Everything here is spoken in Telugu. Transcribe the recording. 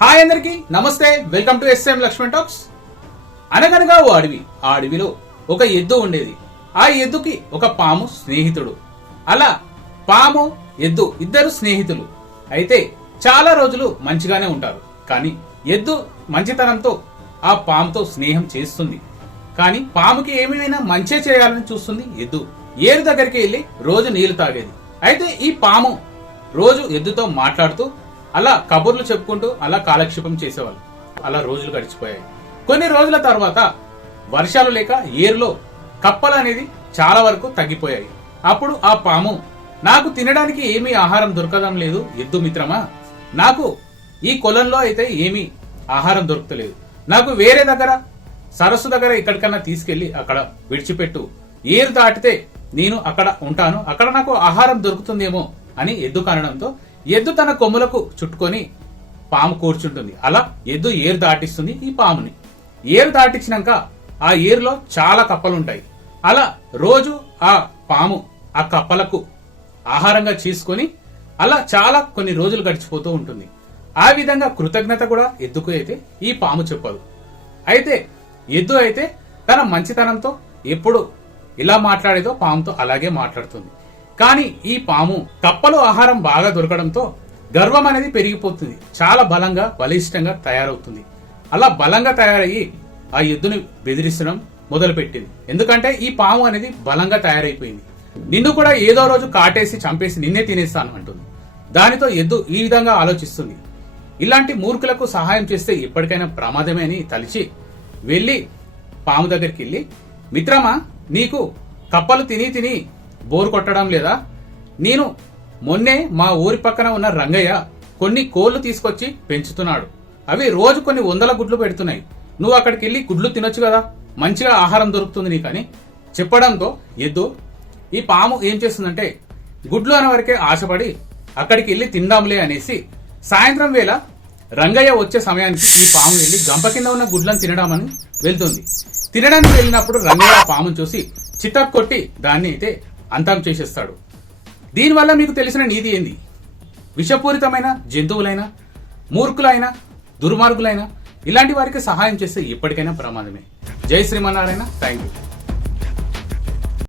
హాయ్ అందరికి నమస్తే, welcome to SM Laxman talks. అనగనగా ఓ అడవి. ఆ అడవిలో ఒక ఎద్దు ఉండేది. ఆ ఎద్దుకి ఒక పాము స్నేహితుడు. అలా పాము ఎద్దు ఇద్దరు స్నేహితులు. అయితే చాలా రోజులు మంచిగానే ఉంటారు. కానీ ఎద్దు మంచితనంతో ఆ పాముతో స్నేహం చేస్తుంది. కానీ పాముకి ఏమైనా మంచి చేయాలని చూస్తుంది ఎద్దు. ఏరు దగ్గరికి వెళ్లి రోజు నీళ్లు తాగేది. అయితే ఈ పాము రోజు ఎద్దుతో మాట్లాడుతూ అలా కబుర్లు చెప్పుకుంటూ అలా కాలక్షేపం చేసేవాళ్ళు. అలా రోజులు గడిచిపోయాయి. కొన్ని రోజుల తర్వాత వర్షాలు లేక ఏరులో కప్పలు అనేది చాలా వరకు తగ్గిపోయాయి. అప్పుడు ఆ పాము, నాకు తినడానికి ఏమీ ఆహారం దొరకడం లేదు ఎద్దు మిత్రమా, నాకు ఈ కొలంలో అయితే ఏమీ ఆహారం దొరుకుతలేదు, నాకు వేరే దగ్గర సరస్సు దగ్గర ఎక్కడికన్నా తీసుకెళ్లి అక్కడ విడిచిపెట్టు, ఏరు దాటితే నేను అక్కడ ఉంటాను, అక్కడ నాకు ఆహారం దొరుకుతుందేమో అని ఎద్దు కనడంతో ఎద్దు తన కొమ్ములకు చుట్టుకొని పాము కూర్చుంటుంది. అలా ఎద్దు ఏరు దాటిస్తుంది ఈ పాముని. ఏరు దాటించినాక ఆ ఏరులో చాలా కప్పలుంటాయి. అలా రోజు ఆ పాము ఆ కప్పలకు ఆహారంగా చేసుకొని అలా చాలా కొన్ని రోజులు గడిచిపోతూ ఉంటుంది. ఆ విధంగా కృతజ్ఞత కూడా ఎద్దుకు అయితే ఈ పాము చెప్పదు. అయితే ఎద్దు అయితే తన మంచితనంతో ఎప్పుడు ఇలా మాట్లాడేదో పాముతో అలాగే మాట్లాడుతుంది. కానీ ఈ పాము కప్పలు ఆహారం బాగా దొరకడంతో గర్వం అనేది పెరిగిపోతుంది. చాలా బలంగా బలిష్టంగా తయారవుతుంది. అలా బలంగా తయారయ్యి ఆ ఎద్దుని బెదిరించడం మొదలుపెట్టింది. ఎందుకంటే ఈ పాము అనేది బలంగా తయారైపోయింది. నిన్ను కూడా ఏదో రోజు కాటేసి చంపేసి నిన్నే తినేస్తాను అంటుంది. దానితో ఎద్దు ఈ విధంగా ఆలోచిస్తుంది. ఇలాంటి మూర్ఖులకు సహాయం చేస్తే ఎప్పటికైనా ప్రమాదమే అని తలిచి వెళ్లి పాము దగ్గరికి వెళ్ళి, మిత్రమా, నీకు కప్పలు తిని తిని బోరు కొట్టడం లేదా? నేను మొన్నే మా ఊరి పక్కన ఉన్న రంగయ్య కొన్ని కోళ్లు తీసుకొచ్చి పెంచుతున్నాడు. అవి రోజు కొన్ని 100 గుడ్లు పెడుతున్నాయి. నువ్వు అక్కడికి వెళ్ళి గుడ్లు తినొచ్చు కదా, మంచిగా ఆహారం దొరుకుతుంది నీకని చెప్పడంతో ఎద్దు, ఈ పాము ఏం చేస్తుందంటే గుడ్లు అనే వరకే ఆశపడి అక్కడికి వెళ్ళి తిందాంలే అనేసి సాయంత్రం వేళ రంగయ్య వచ్చే సమయానికి ఈ పాము వెళ్ళి గంప కింద ఉన్న గుడ్లను తినడామని వెళ్తుంది. తినడానికి వెళ్ళినప్పుడు రంగయ్య పామును చూసి చితక్ కొట్టి దాన్ని అయితే అంతం చేసేస్తాడు. దీనివల్ల మీకు తెలిసిన నీతి ఏంది? విషపూరితమైన జంతువులైనా, మూర్ఖులైనా, దుర్మార్గులైనా ఇలాంటి వారికి సహాయం చేస్తే ఎప్పటికైనా ప్రమాదమే. జై శ్రీమన్నారాయణ. Thank you.